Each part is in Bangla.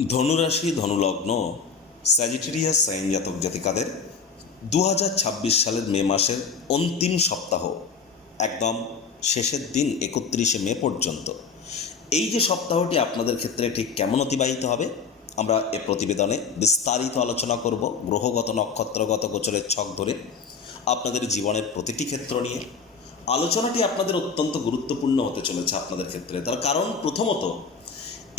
ধনুরাশি ধনুলগ্ন স্যাজিটেরিয়াস সাইন জাতক জাতিকাদের 2026 সালের মে মাসের অন্তিম সপ্তাহ, একদম শেষের দিন 31শে মে পর্যন্ত এই যে সপ্তাহটি আপনাদের ক্ষেত্রে ঠিক কেমন অতিবাহিত হবে আমরা এ প্রতিবেদনে বিস্তারিত আলোচনা করব। গ্রহগত নক্ষত্রগত গোচরের ছক ধরে আপনাদের জীবনের প্রতিটি ক্ষেত্র নিয়ে আলোচনাটি আপনাদের অত্যন্ত গুরুত্বপূর্ণ হতে চলেছে আপনাদের ক্ষেত্রে। তার কারণ প্রথমত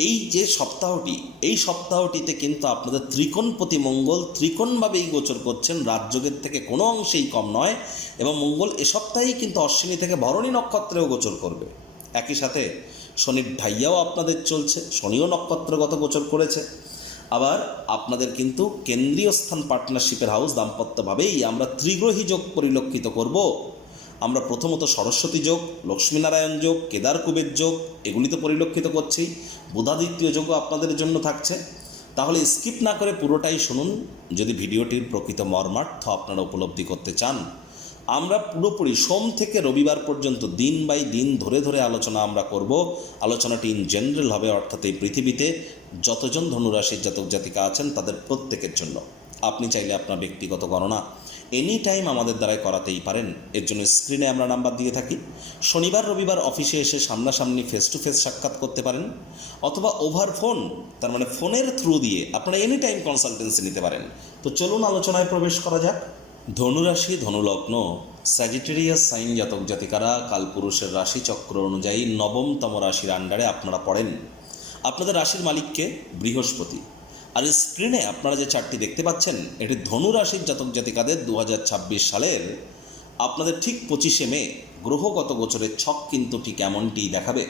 এই যে সপ্তাহটি, এই সপ্তাহটিতে কিন্তু আপনাদের ত্রিকোণপতি মঙ্গল ত্রিকোণভাবেই গোচর করছেন, রাজযোগের থেকে কোনো অংশেই কম নয়। এবং মঙ্গল এ সপ্তাহেই কিন্তু অশ্বিনী থেকে ভরণী নক্ষত্রেও গোচর করবে। একই সাথে শনির ঢাইয়াও আপনাদের চলছে, শনিও নক্ষত্রগত গোচর করেছে। আবার আপনাদের কিন্তু কেন্দ্রীয় স্থান পার্টনারশিপের হাউস দাম্পত্যভাবেই আমরা ত্রিগ্রহী যোগ পরিলক্ষিত করব। আমরা প্রথমত সরস্বতী যোগ, লক্ষ্মীনারায়ণ যোগ, কেদার কুবের যোগ এগুলি তো পরিলক্ষিত করছি। বুধাদিত্য যোগও আপনাদের জন্য থাকছে। তাহলে স্কিপ না করে পুরোটাই শুনুন যদি ভিডিওটির প্রকৃত মর্মার্থ আপনারা উপলব্ধি করতে চান। আমরা পুরোপুরি সোম থেকে রবিবার পর্যন্ত দিন বাই দিন ধরে ধরে আলোচনা আমরা করব। আলোচনাটি ইন জেনারেল হবে, অর্থাৎ এই পৃথিবীতে যতজন ধনুরাশির জাতক জাতিকা আছেন তাদের প্রত্যেকের জন্য। আপনি চাইলে আপনার ব্যক্তিগত গণনা এনি টাইম আমাদের দ্বারাই করাতেই পারেন। এর জন্য স্ক্রিনে আমরা নাম্বার দিয়ে থাকি। শনিবার রবিবার অফিসে এসে সামনাসামনি ফেস টু ফেস সাক্ষাৎ করতে পারেন, অথবা ওভার ফোন, তার মানে ফোনের থ্রু দিয়ে আপনারা এনি টাইম কনসালটেন্সি নিতে পারেন। তো চলুন আলোচনায় প্রবেশ করা যাক। ধনুরাশি ধনুলগ্ন স্যাজিটেরিয়াস সাইন জাতক জাতিকারা কালপুরুষের রাশিচক্র অনুযায়ী নবমতম রাশির আন্ডারে আপনারা পড়েন। আপনাদের রাশির মালিককে বৃহস্পতি। আর স্ক্রিনে আপনারা যে চারটি দেখতে পাচ্ছেন এটি ধনু রাশির জাতক জাতিকাদের 2026 সালের আপনাদের ঠিক 25শে মে গ্রহগত গোচরের ছক কিন্তু ঠিক এমনটিই দেখাবে।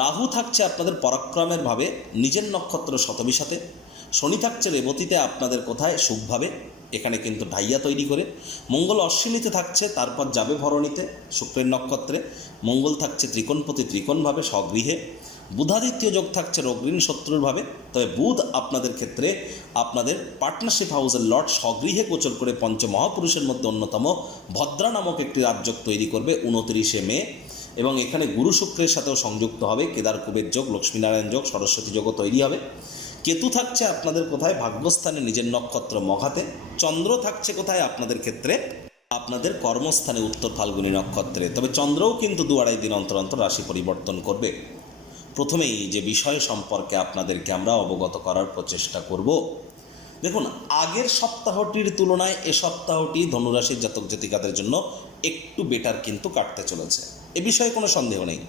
রাহু থাকছে আপনাদের পরাক্রমের ভাবে নিজের নক্ষত্র শতবিশাতে, শনি থাকছে রেবতীতে আপনাদের কোথায় সুখভাবে, এখানে কিন্তু ঢাইয়া তৈরি করে। মঙ্গল অশ্বিনীতে থাকছে, তারপর যাবে ভরণীতে শুক্রের নক্ষত্রে। মঙ্গল থাকছে ত্রিকোণপতি ত্রিকোণভাবে স্বগৃহে। বুধাদিত্য যোগ থাকছে রোগঋণ শত্রুরভাবে। তবে বুধ আপনাদের ক্ষেত্রে আপনাদের পার্টনারশিপ হাউসের লর্ড স্বগৃহে গোচর করে পঞ্চমহাপুরুষের মধ্যে অন্যতম ভদ্রা নামক একটি রাজযোগ তৈরি করবে 29শে মে। এবং এখানে গুরু শুক্রের সাথেও সংযুক্ত হবে কেদার কুবের যোগ, লক্ষ্মীনারায়ণ যোগ, সরস্বতী যোগও তৈরি হবে। কেতু থাকছে আপনাদের কোথায় ভাগ্যস্থানে নিজের নক্ষত্র মঘাতে। চন্দ্র থাকছে কোথায় আপনাদের ক্ষেত্রে আপনাদের কর্মস্থানে উত্তর ফাল্গুনী নক্ষত্রে। তবে চন্দ্রও কিন্তু 2-2.5 দিন অন্তর অন্তর রাশি পরিবর্তন করবে। প্রথমেই যে বিষয় সম্পর্কে আপনাদেরকে আমরা অবগত করার প্রচেষ্টা করব, দেখুন আগের সপ্তাহটির তুলনায় এ সপ্তাহটি ধনুরাশির জাতক জাতিকাদের জন্য একটু বেটার কিন্তু কাটতে চলেছে, এ বিষয়ে কোনো সন্দেহ নেই।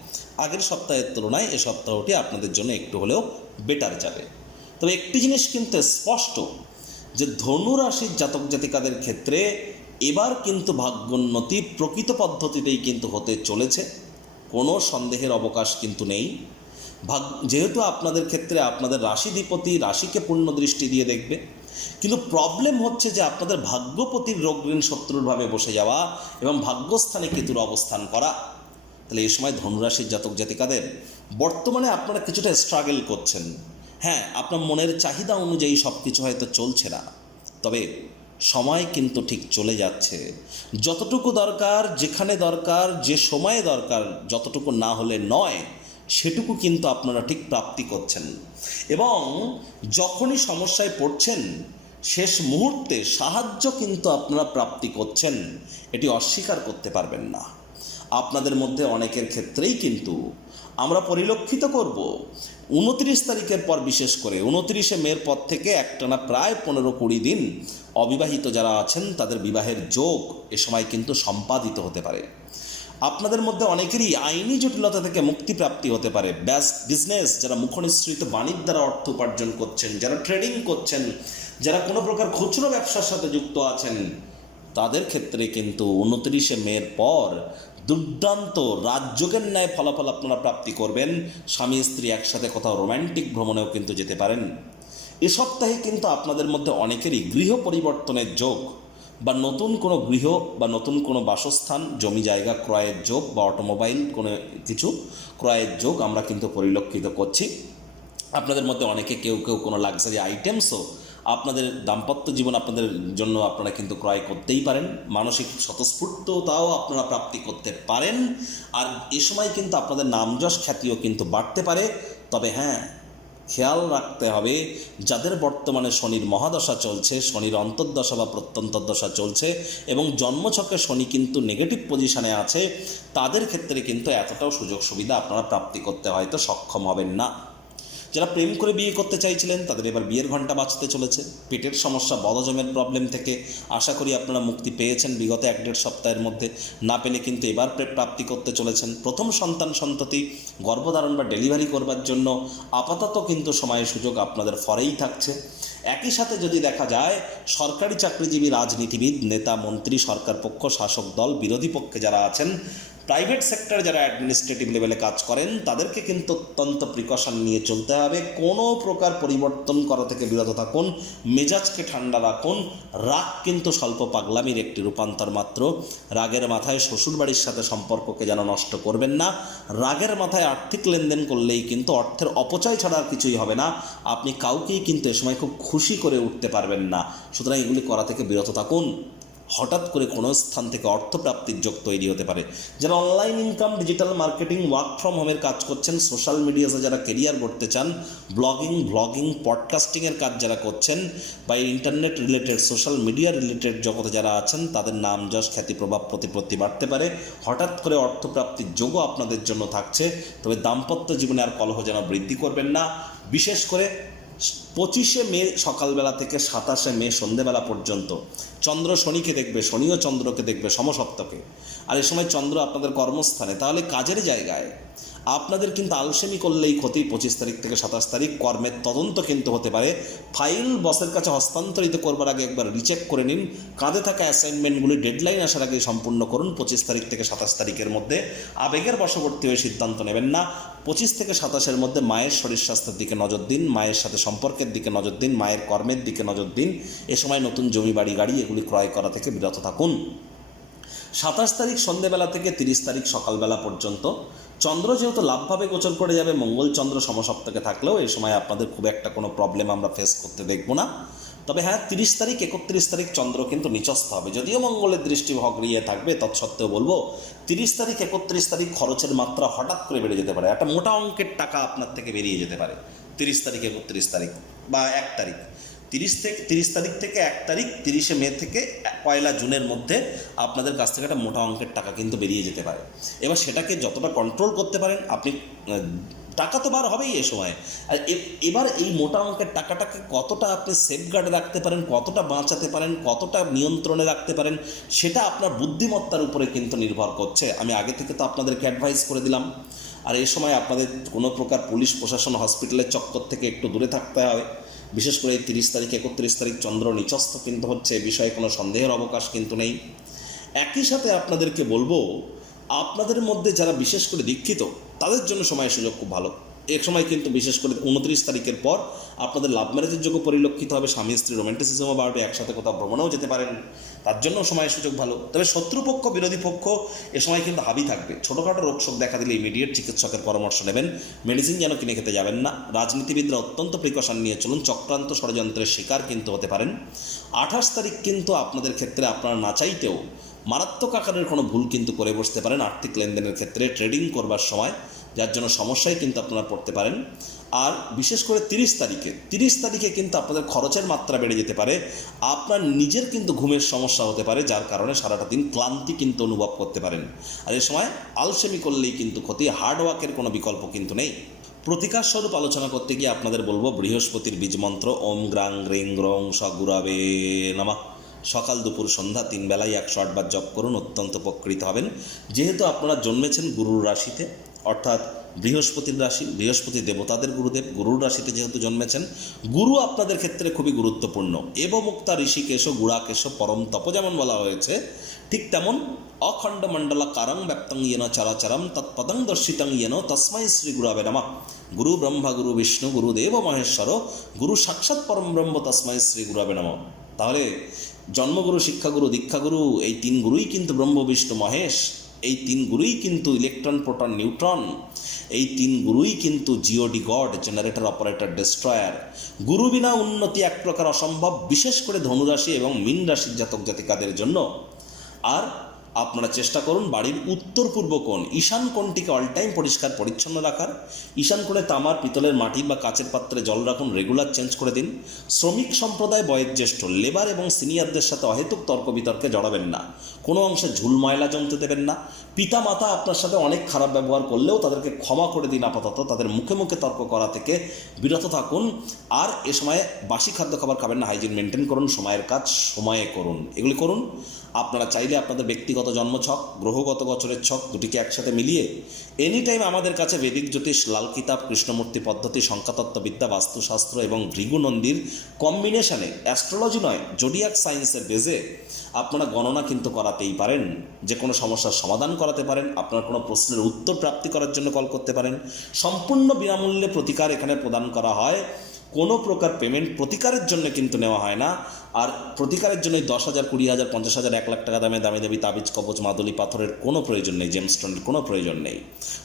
আগের সপ্তাহের তুলনায় এ সপ্তাহটি আপনাদের জন্য একটু হলেও বেটার যাবে। তবে একটি জিনিস কিন্তু স্পষ্ট যে ধনুরাশির জাতক জাতিকাদের ক্ষেত্রে এবার কিন্তু ভাগ্যোন্নতি প্রকৃত পদ্ধতিতেই কিন্তু হতে চলেছে, কোনো সন্দেহের অবকাশ কিন্তু নেই। যেহেতু আপনাদের ক্ষেত্রে আপনাদের রাশিধিপতি রাশিকে পূর্ণ দৃষ্টি দিয়ে দেখবে, কিন্তু প্রবলেম হচ্ছে যে আপনাদের ভাগ্যপতির রোগঋণ শত্রুরভাবে বসে যাওয়া এবং ভাগ্যস্থানে কেতুর অবস্থান করা। তাহলে এই সময় ধনুরাশির জাতক জাতিকাদের বর্তমানে আপনারা কিছুটা স্ট্রাগল করছেন। হ্যাঁ, আপনার মনের চাহিদা অনুযায়ী সব কিছু হয়তো চলছে না, তবে সময় কিন্তু ঠিক চলে যাচ্ছে। যতটুকু দরকার, যেখানে দরকার, যে সময়ে দরকার, যতটুকু না হলে নয় সেটুকু কিন্তু আপনারা ঠিক প্রাপ্তি করছেন। এবং যখনই সমস্যায় পড়ছেন শেষ মুহূর্তে সাহায্য কিন্তু আপনারা প্রাপ্তি করছেন, এটি অস্বীকার করতে পারবেন না। আপনাদের মধ্যে অনেকের ক্ষেত্রেই কিন্তু আমরা পরিলক্ষিত করব 29 তারিখের পর, বিশেষ করে 29শে মের পর থেকে একটানা প্রায় 15-20 দিন অবিবাহিত যারা আছেন তাদের বিবাহের যোগ এ সময় কিন্তু সম্পাদিত হতে পারে। আপনাদের মধ্যে অনেকেরই আইনি জটিলতা থেকে মুক্তিপ্রাপ্তি হতে পারে। বিজনেস যারা মুখনিসৃত বাণিজ্য দ্বারা অর্থ উপার্জন করছেন, যারা ট্রেডিং করছেন, যারা কোনো প্রকার খুচরো ব্যবসার সাথে যুক্ত আছেন, তাদের ক্ষেত্রে কিন্তু 29শে মের পর দুর্দান্ত রাজযোগের ন্যায় ফলাফল আপনারা প্রাপ্তি করবেন। স্বামী স্ত্রী একসাথে কোথাও রোম্যান্টিক ভ্রমণেও কিন্তু যেতে পারেন। এ সপ্তাহে কিন্তু আপনাদের মধ্যে অনেকেরই গৃহ পরিবর্তনের যোগ বা নতুন কোনো গৃহ বা নতুন কোনো বাসস্থান, জমি জায়গা ক্রয়ের যোগ বা অটোমোবাইল কোনো কিছু ক্রয়ের যোগ আমরা কিন্তু পরিলক্ষিত করছি। আপনাদের মধ্যে অনেকে কেউ কোনো লাক্সারি আইটেমসও আপনাদের দাম্পত্য জীবন আপনাদের জন্য আপনারা কিন্তু ক্রয় করতেই পারেন। মানসিক স্বতঃস্ফূর্ততাও আপনারা প্রাপ্তি করতে পারেন। আর এ সময় কিন্তু আপনাদের নামযশ খ্যাতিও কিন্তু বাড়তে পারে। তবে হ্যাঁ, খেয়াল রাখতে হবে যাদের বর্তমানে শনির মহাদশা চলছে, শনির অন্তর্দশা বা প্রত্যন্তর্দশা চলছে এবং জন্মছকে শনি কিন্তু নেগেটিভ পজিশনে আছে, তাদের ক্ষেত্রে কিন্তু এতটাও সুযোগ সুবিধা আপনারা প্রাপ্তি করতে হয়তো সক্ষম হবেন না। যারা প্রেম করে বিয়ে করতে চাইছিলেন তাদের এবার বিয়ের ঘণ্টা বাজতে চলেছে। পেটের সমস্যা, বদহজমের প্রবলেম থেকে আশা করি আপনারা মুক্তি পেয়েছেন বিগত 1-1.5 সপ্তাহের মধ্যে, না পেলে কিন্তু এবার প্রাপ্তি করতে চলেছেন। প্রথম সন্ততি গর্ভধারণ বা ডেলিভারি করবার জন্য আপাতত কিন্তু সময় সুযোগ আপনাদের ফরেই থাকছে। একই সাথে যদি দেখা যায় সরকারি চাকরিজীবী, রাজনীতিবিদ, নেতা, মন্ত্রী, সরকার পক্ষ, শাসক দল, বিরোধী পক্ষে যারা আছেন, প্রাইভেট সেক্টরে যারা অ্যাডমিনিস্ট্রেটিভ লেভেলে কাজ করেন, তাদেরকে কিন্তু অত্যন্ত প্রিকশন নিয়ে চলতে হবে। কোনো প্রকার পরিবর্তন করা থেকে বিরত থাকুন, মেজাজকে ঠান্ডা রাখুন। রাগ কিন্তু স্বল্প পাগলামির একটি রূপান্তর মাত্র। রাগের মাথায় শ্বশুরবাড়ির সাথে সম্পর্ককে যেন নষ্ট করবেন না। রাগের মাথায় আর্থিক লেনদেন করলেই কিন্তু অর্থের অপচয় ছাড়া আর কিছুই হবে না। আপনি কাউকেই কিন্তু এ সময় খুব খুশি করে উঠতে পারবেন না। সুতরাং এগুলি করা থেকে বিরত থাকুন। হঠাৎ করে কোনো স্থান থেকে অর্থপ্রাপ্তির যোগ তৈরি হতে পারে। যারা online income, digital marketing, work from হোমের কাজ করছেন, সোশ্যাল মিডিয়াতে যারা কেরিয়ার গড়তে চান, ব্লগিং, পডকাস্টিংয়ের কাজ যারা করছেন বা internet related, social media related জগতে যারা আছেন, তাদের নাম, যশ, খ্যাতি, প্রভাব, প্রতিপত্তি বাড়তে পারে। হঠাৎ করে অর্থপ্রাপ্তির যোগও আপনাদের জন্য থাকছে। তবে দাম্পত্য জীবনে আর কলহ যেন বৃদ্ধি করবেন না। বিশেষ করে 25শে মে সকালবেলা থেকে 27শে মে সন্ধেবেলা পর্যন্ত চন্দ্র শনিকে দেখবে, শনিও চন্দ্রকে দেখবে সমসপ্তকে। আর এ সময় চন্দ্র আপনাদের কর্মস্থানে, তাহলে কাজের জায়গায় আপনাদের কিন্তু আলসেমি করলেই ক্ষতি। 25 তারিখ থেকে 27 তারিখ কর্মের তদন্ত কিন্তু হতে পারে। ফাইল বসের কাছে হস্তান্তরিত করবার আগে একবার রিচেক করে নিন। কাঁধে থাকা অ্যাসাইনমেন্টগুলি ডেডলাইন আসার আগে সম্পূর্ণ করুন। 25 তারিখ থেকে 27 তারিখের মধ্যে আবেগের বশবর্তী হয়ে সিদ্ধান্ত নেবেন না। 25 থেকে 27-এর মধ্যে মায়ের শরীর স্বাস্থ্যের দিকে নজর দিন, মায়ের সাথে সম্পর্কের দিকে নজর দিন, মায়ের কর্মের দিকে নজর দিন। এ সময় নতুন জমি, বাড়ি, গাড়ি এগুলি ক্রয় করা থেকে বিরত থাকুন। 27 তারিখ সন্ধ্যেবেলা থেকে 30 তারিখ সকালবেলা পর্যন্ত চন্দ্র যেহেতু লাভভাবে গোচর করে যাবে, মঙ্গল চন্দ্র সমসপ্তকে থাকলেও এই সময় আপনাদের খুব একটা কোনো প্রবলেম আমরা ফেস করতে দেখব না। তবে হ্যাঁ, 30 তারিখ 31 তারিখ চন্দ্র কিন্তু নিচস্থ হবে, যদিও মঙ্গলের দৃষ্টি ভগ্রিয়ে থাকবে। তৎসত্ত্বেও বলবো 30 তারিখ 31 তারিখ খরচের মাত্রা হঠাৎ করে বেড়ে যেতে পারে। একটা মোটা অঙ্কের টাকা আপনার থেকে বেরিয়ে যেতে পারে 30 তারিখ 31 তারিখ বা 1 তারিখ। 30 তারিখ থেকে 1 তারিখ, 30শে মে থেকে 1 জুনের মধ্যে আপনাদের কাছ থেকে একটা মোটা অঙ্কের টাকা কিন্তু বেরিয়ে যেতে পারে। এবার সেটাকে যতটা কন্ট্রোল করতে পারেন আপনি, টাকা তো বার হবেই এ সময়। আর এবার এই মোটা অঙ্কের টাকাটাকে কতটা আপনি সেফগার্ডে রাখতে পারেন, কতটা বাঁচাতে পারেন, কতটা নিয়ন্ত্রণে রাখতে পারেন, সেটা আপনার বুদ্ধিমত্তার উপরে কিন্তু নির্ভর করছে। আমি আগে থেকে তো আপনাদেরকে অ্যাডভাইস করে দিলাম। আর এই সময় আপনাদের কোনো প্রকার পুলিশ প্রশাসন, হসপিটালের চক্কর থেকে একটু দূরে থাকতে হবে। বিশেষ করে এই 30 তারিখ 31 তারিখ চন্দ্র নিচস্থ কিন্তু হচ্ছে, এ বিষয়ে কোনো সন্দেহের অবকাশ কিন্তু নেই। একই সাথে আপনাদেরকে বলবো, আপনাদের মধ্যে যারা বিশেষ করে দীক্ষিত তাদের জন্য সময় সুযোগ খুব ভালো। এক সময় কিন্তু বিশেষ করে 29 তারিখের পর আপনাদের লাভ ম্যারেজের যোগ্য পরিলক্ষিত হবে, স্বামী স্ত্রী রোম্যান্টিসিজমও বাড়বে, একসাথে কোথাও ভ্রমণেও যেতে পারেন, তার জন্য সময় সুযোগ ভালো। তবে শত্রুপক্ষ, বিরোধী পক্ষ এ সময় কিন্তু হাবি থাকবে। ছোটোখাটো রোগ শোক দেখা দিলে ইমিডিয়েট চিকিৎসকের পরামর্শ নেবেন। মেডিসিন যেন কিনে খেতে যাবেন না। রাজনীতিবিদরা অত্যন্ত প্রিকশন নিয়ে চলুন, চক্রান্ত ষড়যন্ত্রের শিকার কিন্তু হতে পারেন। 28 তারিখ কিন্তু আপনাদের ক্ষেত্রে আপনারা না চাইতেও মারাত্মক আকারের কোনো ভুল কিন্তু করে বসতে পারেন আর্থিক লেনদেনের ক্ষেত্রে, ট্রেডিং করবার সময়, যার জন্য সমস্যায় কিন্তু আপনারা পড়তে পারেন। আর বিশেষ করে 30 তারিখে কিন্তু আপনাদের খরচের মাত্রা বেড়ে যেতে পারে। আপনার নিজের কিন্তু ঘুমের সমস্যা হতে পারে, যার কারণে সারাটা দিন ক্লান্তি কিন্তু অনুভব করতে পারেন। আর এ সময় আলসেমি করলেই কিন্তু ক্ষতি, হার্ডওয়ার্কের কোনো বিকল্প কিন্তু নেই। প্রতিকার স্বরূপ আলোচনা করতে গিয়ে আপনাদের বলবো বৃহস্পতির বীজমন্ত্র ওম গ্রাং গ্রিং গ্রং স গুরাবে নমঃ। সকাল, দুপুর, সন্ধ্যা 3 বেলায় 108 বার জপ করুন, অত্যন্ত উপকৃত হবেন। যেহেতু আপনারা জন্মেছেন গুরুর রাশিতে, অর্থাৎ বৃহস্পতির রাশি, বৃহস্পতি দেবতাদের গুরুদেব, গুরুর রাশিতে যেহেতু জন্মেছেন, গুরু আপনাদের ক্ষেত্রে খুবই গুরুত্বপূর্ণ। এব মুক্তা ঋষিকেশ গুড়াকেশ পরম তপ যেমন বলা হয়েছে, ঠিক তেমন অখণ্ড মণ্ডলা কারং ব্যক্তং ইয়েন চরাচরম তৎপদং দর্শিতং ইয়েন তস্মাই শ্রী গুরবে নমঃ। গুরু ব্রহ্মা, গুরু বিষ্ণু, গুরুদেব মহেশ্বর, গুরু সাক্ষাৎ পরম ব্রহ্ম তস্মাই শ্রী গুরবে নমঃ। তাহলে জন্মগুরু, শিক্ষাগুরু, দীক্ষাগুরু, এই 3 গুরুই কিন্তু ব্রহ্ম, বিষ্ণু, মহেশ। এই 3 গুরুই কিন্তু ইলেকট্রন, প্রোটন, নিউট্রন। এই 3 গুরুই কিন্তু GOD god, generator, operator, destroyer. গুরু বিনা উন্নতি এক প্রকার অসম্ভব, বিশেষ করে ধনুরাশি এবং মীন রাশির জাতক জাতিকাদের জন্য। আর আপনারা চেষ্টা করুন বাড়ির উত্তর পূর্ব কোণ ঈশান কোণটিকে অল টাইম পরিষ্কার পরিচ্ছন্ন রাখার। ঈশান কোণে তামার, পিতলের, মাটির বা কাচের পাত্রে জল রাখুন, রেগুলার চেঞ্জ করে দিন। শ্রমিক সম্প্রদায়, বয়োজ্যেষ্ঠ, লেবার এবং সিনিয়রদের সাথে অহেতুক তর্ক বিতর্কে জড়াবেন না। কোনো অংশে ঝুল ময়লা জমতে দেবেন না। পিতা মাতা আপনার সাথে অনেক খারাপ ব্যবহার করলেও তাদেরকে ক্ষমা করে দিন আপাতত, তাদের মুখে মুখে তর্ক করা থেকে বিরত থাকুন। আর এ সময় বাসি খাদ্য খাবার খাবেন না, হাইজিন মেনটেন করুন, সময়ের কাজ সময়ে করুন, এগুলি করুন। আপনারা চাইলে আপনাদের ব্যক্তিগত জন্মছক, গ্রহগত বছরের ছক দুটিকে একসাথে মিলিয়ে এনি টাইম আমাদের কাছে বৈদিক জ্যোতিষ, লাল কিতাব, কৃষ্ণমূর্তি পদ্ধতি, সংখ্যাতত্ত্ববিদ্যা, বাস্তুশাস্ত্র এবং ভৃগুনন্দীর কম্বিনেশনে, অ্যাস্ট্রোলজি নয় জোডিয়াক সায়েন্সের বেজে আপনারা গণনা কিন্তু করাতেই পারেন, যে কোনো সমস্যার সমাধান করাতে পারেন, আপনার কোনো প্রশ্নের উত্তর প্রাপ্তি করার জন্য কল করতে পারেন। সম্পূর্ণ বিনামূল্যে প্রতিকার এখানে প্রদান করা হয়, কোনো প্রকার পেমেন্ট প্রতিকারের জন্য কিন্তু নেওয়া হয় না। আর প্রতিকারের জন্যই 10,000, 20,000, 50,000, 1 লাখ টাকা দামে দামি তাবিজ, কবচ, মাদুলি পাথরের কোনো প্রয়োজন নেই, জেমস্টোনের কোনো প্রয়োজন নেই।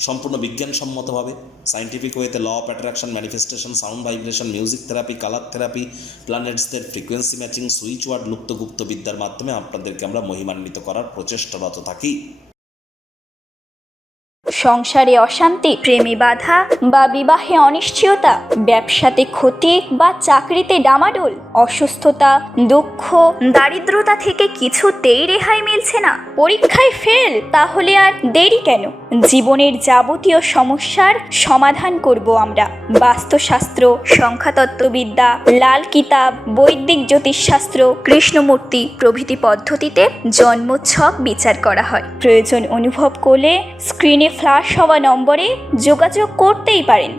সম্পূর্ণ বিজ্ঞানসম্মতভাবে সায়েন্টিফিক ওয়েতে law of attraction, manifestation, sound vibration, music therapy, colour therapy, প্ল্যানেটসদের ফ্রিকোয়েন্সি ম্যাচিং, সুইচ ওয়ার্ড, লুপ্তগুপ্ত বিদ্যার মাধ্যমে আপনাদেরকে আমরা মহিমান্বিত করার প্রচেষ্টারত থাকি। সংসারে অশান্তি, প্রেমে বাধা বা বিবাহে অনিশ্চয়তা, ব্যবসাতে ক্ষতি বা চাকরিতে ডামাডোল, অসুস্থতা, দুঃখ, দারিদ্রতা থেকে কিছুতেই রেহাই মিলছে না, পরীক্ষায় ফেল, তাহলে আর দেরি কেন? জীবনের যাবতীয় সমস্যার সমাধান করব আমরা। বাস্তুশাস্ত্র, সংখ্যাতত্ত্ববিদ্যা, লাল কিতাব, বৈদিক জ্যোতিষশাস্ত্র, কৃষ্ণমূর্তি প্রভৃতি পদ্ধতিতে জন্মছক বিচার করা হয়। প্রয়োজন অনুভব করলে স্ক্রিনে ফ্ল্যাশ হওয়া নম্বরে যোগাযোগ করতেই পারেন।